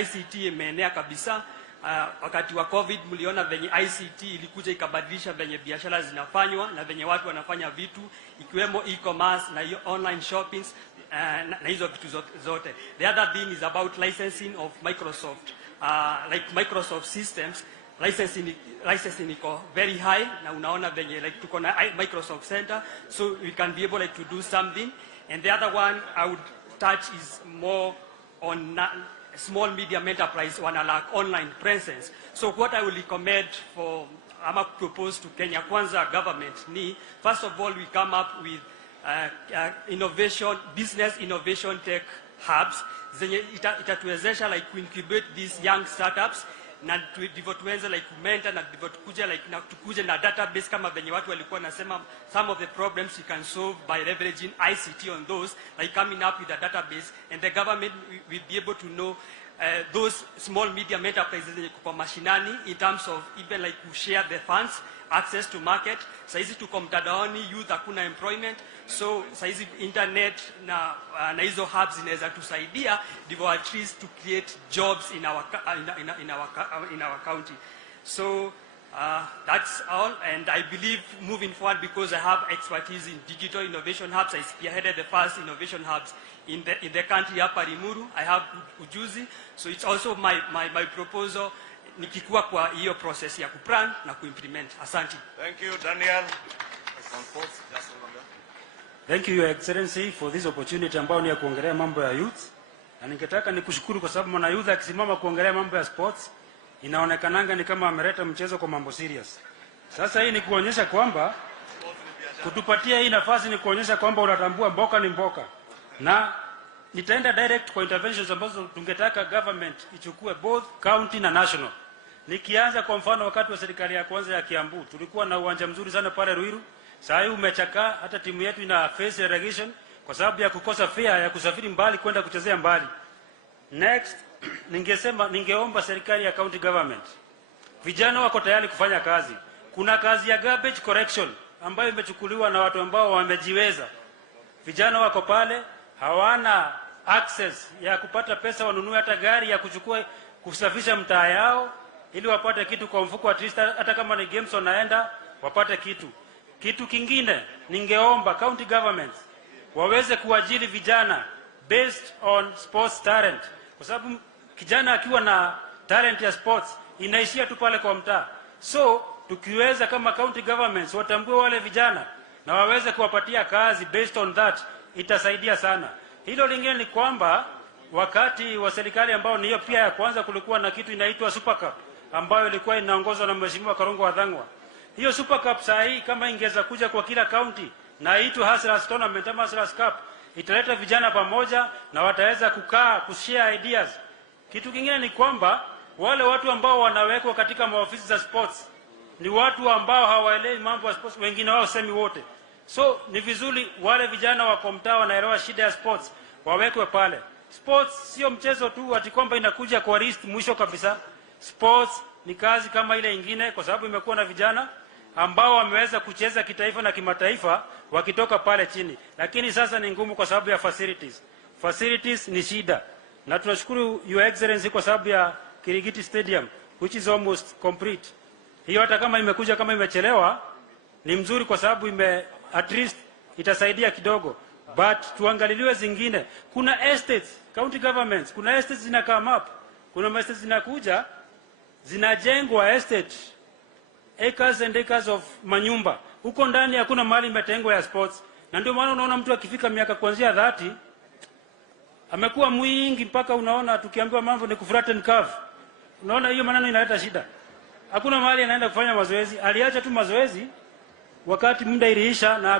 ICT imeenea kabisa. Wakati wa COVID mliona venye ICT ilikuja ikabadilisha venye biashara zinafanywa na venye watu wanafanya vitu, ikiwemo e-commerce na online shoppings na hizo vitu zote. The other thing is about licensing of Microsoft, like Microsoft systems. Licensing iko very high, na unaona venye like tuko na Microsoft Center, so we can be able like to do something. And the other one I would touch is more on small medium enterprise wana lack online presence. So what I will recommend for propose to Kenya Kwanza government ni, first of all, we come up with business innovation tech hubs zenye itatuwezesha like to incubate these young startups, na tuweze like mentor, na tukuje like na tukuje na database kama venye watu walikuwa nasema some of the problems you can solve by leveraging ICT on those, like coming up with a database, and the government will be able to know those small medium enterprises kwa mashinani in terms of even like to share the funds, access to market. Saizi tuko mtandaoni, youth hakuna employment, so saizi internet na hizo hubs zinaweza tusaidia ndivyo at least to create jobs in our county. So that's all, and I believe moving forward, because I have expertise in digital innovation hubs, I spearheaded the first innovation hubs in the country hapa Limuru. I have ujuzi, so it's also my proposal nikikuwa kwa hiyo process ya kuplan na kuimplement. Asante. Thank you, Daniel. Thank you, Your Excellency, for this opportunity ambao ni ya kuongelea mambo ya youth. Na ningetaka nikushukuru kwa sababu mwana youth akisimama kuongelea mambo ya sports, inaonekananga ni kama ameleta mchezo kwa mambo serious. Sasa hii ni kuonyesha kwamba kutupatia hii nafasi ni kuonyesha kwamba unatambua mboka ni mboka. Na nitaenda direct kwa interventions ambazo tungetaka government ichukue both county na national. Nikianza kwa mfano wakati wa serikali ya kwanza ya Kiambu, tulikuwa na uwanja mzuri sana pale Ruiru. Sasa hivi umechakaa, hata timu yetu ina face relegation kwa sababu ya kukosa fare ya kusafiri mbali kwenda kuchezea mbali. Next, ningeomba serikali ya county government. Vijana wako tayari kufanya kazi. Kuna kazi ya garbage collection ambayo imechukuliwa na watu ambao wamejiweza. Vijana wako pale, hawana access ya kupata pesa wanunue hata gari ya kuchukua kusafisha mtaa yao ili wapate kitu kwa mfuko, at least hata kama ni games wanaenda wapate kitu. Kitu kingine ningeomba county governments waweze kuajiri vijana based on sports talent, kwa sababu kijana akiwa na talent ya sports inaishia tu pale kwa mtaa. So tukiweza kama county governments watambue wale vijana na waweze kuwapatia kazi based on that, itasaidia sana. Hilo lingine ni kwamba wakati wa serikali ambao ni hiyo pia ya kwanza, kulikuwa na kitu inaitwa Super Cup ambayo ilikuwa inaongozwa na Mheshimiwa Karongo Wadhangwa. Hiyo Super Cup saa hii kama ingeza kuja kwa kila county na itwe Hustlers Tournament ama Hustlers Cup, italeta vijana pamoja na wataweza kukaa kushare ideas. Kitu kingine ni kwamba wale watu ambao wanawekwa katika maofisi za sports ni watu ambao hawaelewi mambo ya sports, wengine wao semi wote. So ni vizuri wale vijana wako mtaa wanaelewa shida ya sports wawekwe pale. Sports sio mchezo tu ati kwamba inakuja kwa list mwisho kabisa. Sports ni kazi kama ile ingine, kwa sababu imekuwa na vijana ambao wameweza kucheza kitaifa na kimataifa wakitoka pale chini. Lakini sasa ni ngumu kwa sababu ya facilities. Facilities ni shida. Na tunashukuru Your Excellency kwa sababu ya Kirigiti Stadium which is almost complete. Hiyo hata kama imekuja kama imechelewa ni mzuri kwa sababu at least itasaidia kidogo, but tuangaliliwe zingine. Kuna estates, county governments, kuna estates zina come up. Kuna estates zinakuja zinajengwa estate acres and acres of manyumba. Huko ndani hakuna mahali imetengwa ya sports. Na ndio maana unaona mtu akifika miaka kuanzia 30 amekuwa mwingi mpaka unaona tukiambiwa mambo ni kuflatten curve. Unaona hiyo maneno inaleta shida. Hakuna mahali anaenda kufanya mazoezi. Aliacha tu mazoezi wakati muda iliisha na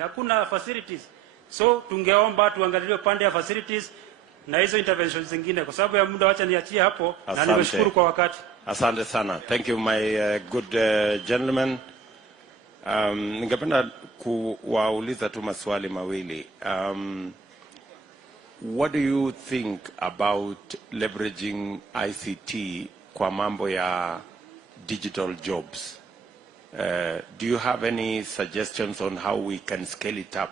hakuna facilities. So tungeomba tuangalie pande ya facilities na hizo interventions zingine. Kwa sababu ya muda, wacha niachie hapo. Na nimeshukuru kwa wakati. Asante sana. Thank you my good gentlemen. Ningependa kuwauliza tu maswali mawili. What do you think about leveraging ICT kwa mambo ya digital jobs? Do you have any suggestions on how we can scale it up?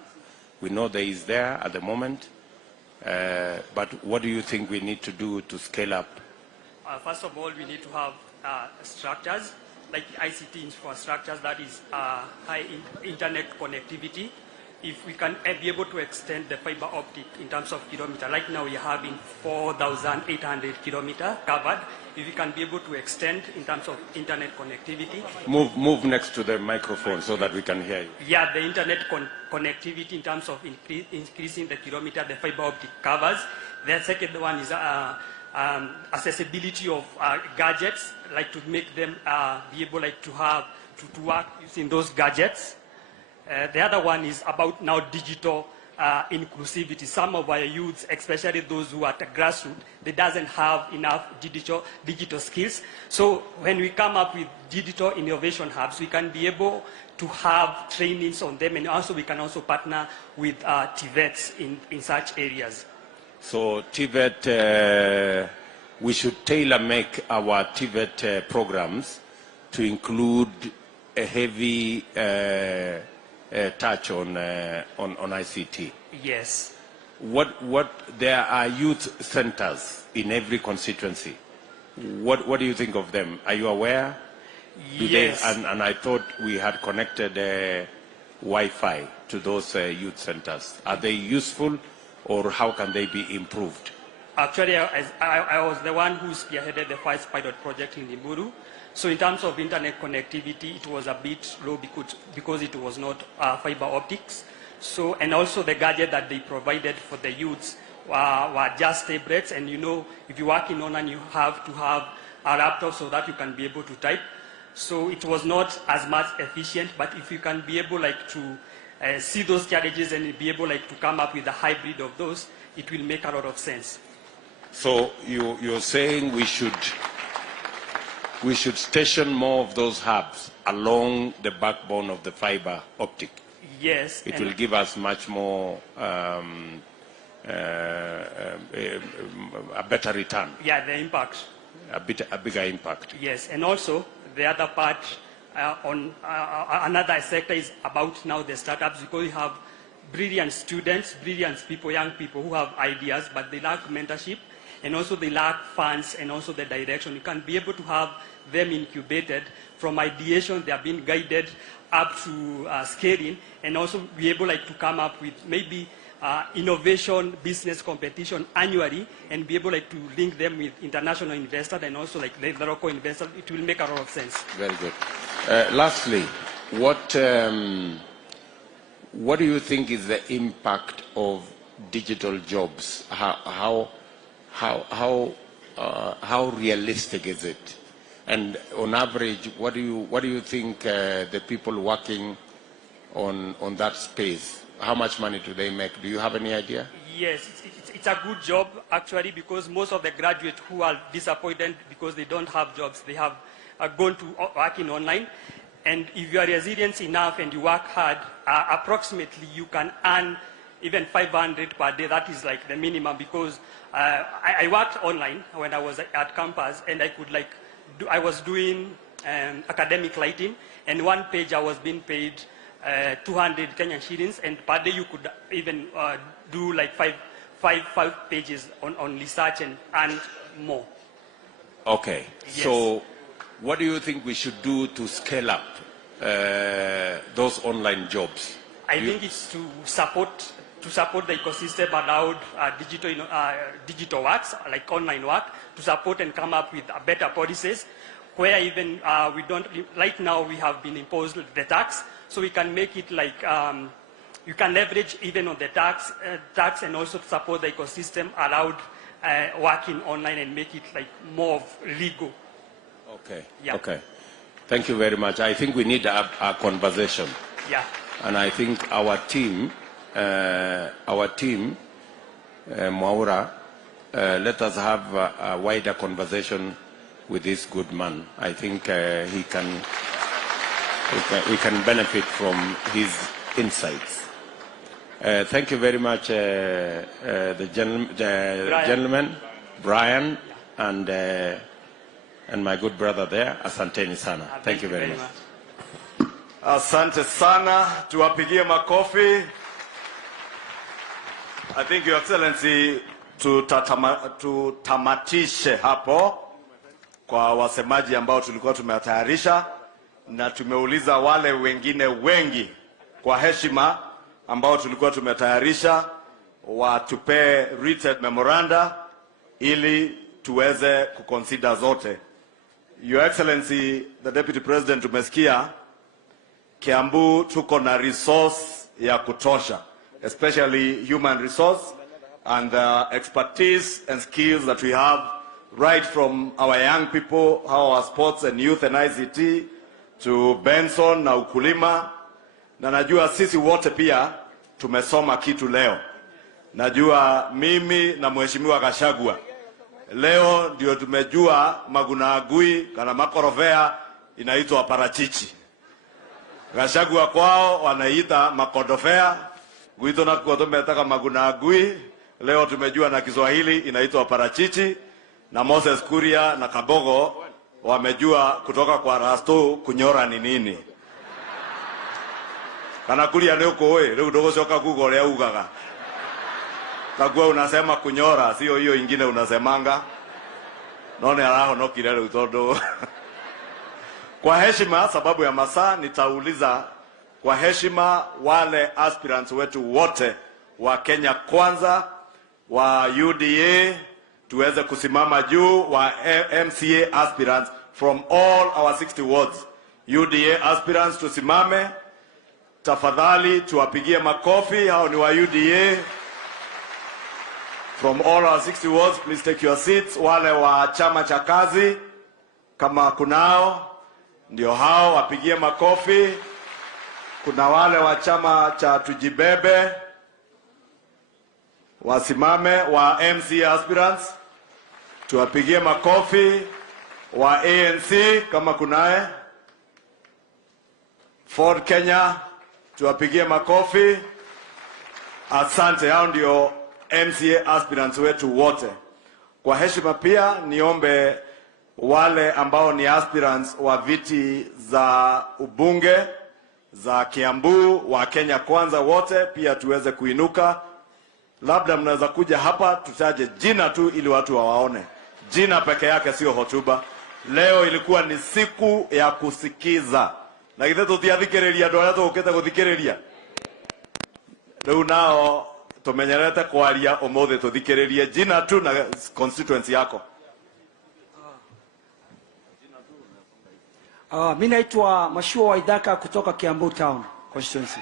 We know there is there at the moment, but what do you think we need to do to scale up? First of all, we need to have structures like ICT infrastructures, that is high internet connectivity. If we can be able to extend the fiber optic in terms of kilometer, like now we are having 4,800 kilometers covered. If we can be able to extend in terms of internet connectivity. Move next to the microphone so that we can hear you. Yeah, the internet connectivity in terms of increasing the kilometer the fiber optic covers. The second one is accessibility of gadgets, like to make them be able like to work using those gadgets. The other one is about now digital inclusivity. Some of our youths, especially those who are at grassroots, they doesn't have enough digital skills. So when we come up with digital innovation hubs, we can be able to have trainings on them, and also we can also partner with TVETs in such areas. So TVET, we should tailor-make our TVET programs to include a heavy touch on ICT. Yes. There are youth centers in every constituency. What do you think of them? Are you aware? Yes. And I thought we had connected Wi-Fi to those youth centers. Are they useful, or how can they be improved? Actually, I was the one who spearheaded the first pilot project in Limuru. So in terms of internet connectivity, it was a bit low because it was not fiber optics. So, and also the gadget that they provided for the youths were just tablets. And you know, if you work in online, you have to have a laptop so that you can be able to type. So it was not as much efficient, but if you can be able to see those challenges and be able to come up with a hybrid of those, it will make a lot of sense. So you're saying we should station more of those hubs along the backbone of the fiber optic. Yes. It will give us much more, a better return. Yeah, the impact. A bigger impact. Yes, and also the other part on another sector is about now the startups, because you have brilliant students, brilliant people, young people who have ideas, but they lack mentorship, and also they lack funds, and also the direction. You can be able to have them incubated from ideation. They are being guided up to scaling, and also be able to come up with maybe innovation business competition annually, and be able to link them with international investors and also the local investors. It will make a lot of sense. Very good. Lastly, what do you think is the impact of digital jobs? How realistic is it? And on average, what do you think the people working on that space, how much money do they make? Do you have any idea? Yes, it's a good job actually, because most of the graduates who are disappointed because they don't have jobs, they have gone to working online. And if you are resilient enough and you work hard, approximately you can earn even 500 per day. That is the minimum, because I worked online when I was at campus, and I could I was doing academic writing, and one page I was being paid 200 Kenyan shillings, and per day you could even do five pages on research and earn more. Okay. Yes. So what do you think we should do to scale up those online jobs? I think it's to support the ecosystem around digital works, like online work, to support and come up with better policies, where even we don't, right now we have been imposed the tax, so we can make it you can leverage even on the tax and also support the ecosystem around working online and make it more of legal. Okay. Yeah. Okay. Thank you very much. I think we need a conversation. Yeah. And I think our team, Mwaura, let us have a wider conversation with this good man. I think we can benefit from his insights. Thank you very much, the gentleman, Brian, and my good brother there, Asanteni sana. Thank you very much. Asante sana, tuwapigie makofi. I think, Your Excellency, tutamatishe hapo kwa wasemaji ambao tulikuwa tumetayarisha, na tumeuliza wale wengine wengi kwa heshima ambao tulikuwa tumetayarisha watupe written memoranda ili tuweze kuconsider zote. Your Excellency, the Deputy President, tumesikia Kiambu tuko na resource ya kutosha, especially human resource and the expertise and skills that we have, right from our young people, our sports and youth and ICT, to Benson na ukulima. Na najua sisi wote pia tumesoma kitu leo. Najua mimi na Mheshimiwa Gachagua leo ndio tumejua magunagui kana makorofea inaitwa parachichi. Gachagua kwao wanaita makodofea, guito na kwa tumetaka magunagui, Leo tumejua na Kiswahili inaitwa parachichi, na Moses Kuria na Kabogo wamejua kutoka kwa Rasto kunyora ni nini. Kana Kuria leo koe, leo dogo shoka Google ya ugaga. Kagua unasema kunyora, sio hiyo ingine unasemanga. None alaho no kilele utodo. Kwa heshima, sababu ya masaa, nitauliza kwa heshima wale aspirants wetu wote wa Kenya Kwanza, wa UDA, tuweze kusimama juu, wa MCA aspirants from all our 60 wards. UDA aspirants tusimame. Tafadhali tuwapigie makofi, hao ni wa UDA. From all our 60 wards, please take your seats. Wale wa chama cha kazi, kama kunao, ndio hao wapigie makofi. Kuna wale wa chama cha Tujibebe, wasimame. Wa MCA aspirants, tuwapigie makofi. Wa ANC, kama kunae. Ford Kenya, tuwapigie makofi. Asante, hao ndio MCA aspirants wetu wote. Kwa heshima pia niombe wale ambao ni aspirants wa viti za ubunge za Kiambu wa Kenya Kwanza wote pia tuweze kuinuka. Labda mnaweza kuja hapa tutaje jina tu ili watu wawaone. Jina peke yake sio hotuba. Leo ilikuwa ni siku ya kusikiza. Na kithe tutiathikiriria ndoya tukita guthikiriria. Leo nao tumenyerete kwaria omothe tuthikiririe jina tu na constituency yako. Mimi naitwa Mashua Waidhaka kutoka Kiambu Town constituency.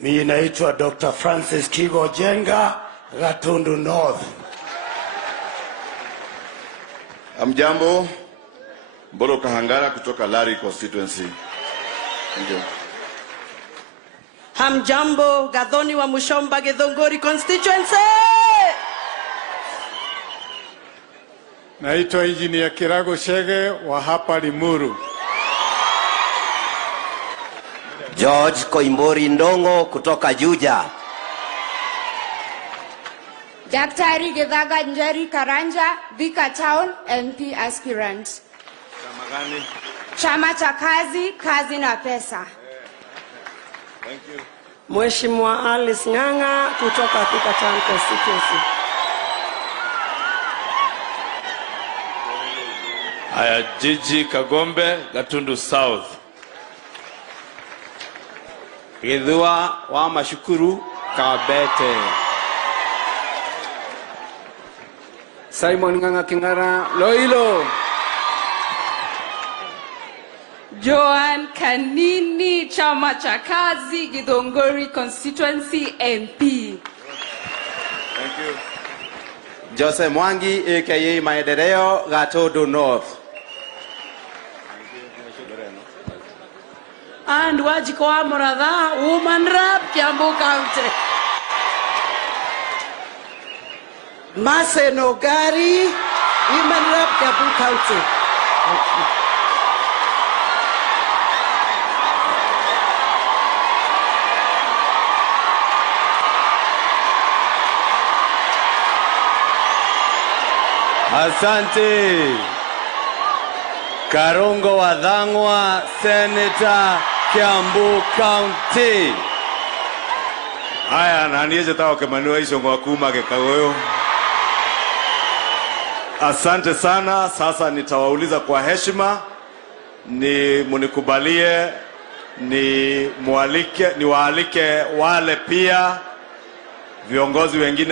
Mimi naitwa Dr. Francis Kigo Jenga, Gatundu North. Amjambo, Mbolo Kahangara kutoka Lari constituency. Ndio. Hamjambo, Gathoni wa Mushomba Githunguri constituency. Naitwa Engineer Kirago Shege wa hapa Limuru. George Koimbori Ndongo kutoka Juja. Daktari Githaga Njeri Karanja, Thika Town MP aspirant. Chama gani? Chama cha kazi, kazi na pesa. Thank you. Mheshimiwa Alice Ng'ang'a kutoka Thika Town constituency. Aya, Jiji Kagombe, Gatundu South. Githua wa Mashukuru, Kabete. Simon Ng'ang'a King'ara, Loilo. Joan Kanini, chama cha kazi, Githunguri constituency MP. Thank you. Jose Mwangi aka Maendeleo, Gatundu North. And Wajiko wa Muratha, woman rep, Kiambu County. Mase Nogari, women rep, Kiambu County. Asante. Karongo wa Dhangwa, Senator, Kiambu County. Haya, na niyeje tawo kemanua hizo kwa kuma kekagoyo. Asante sana. Sasa nitawauliza kwa heshima, ni munikubalie ni waalike wale pia viongozi wengine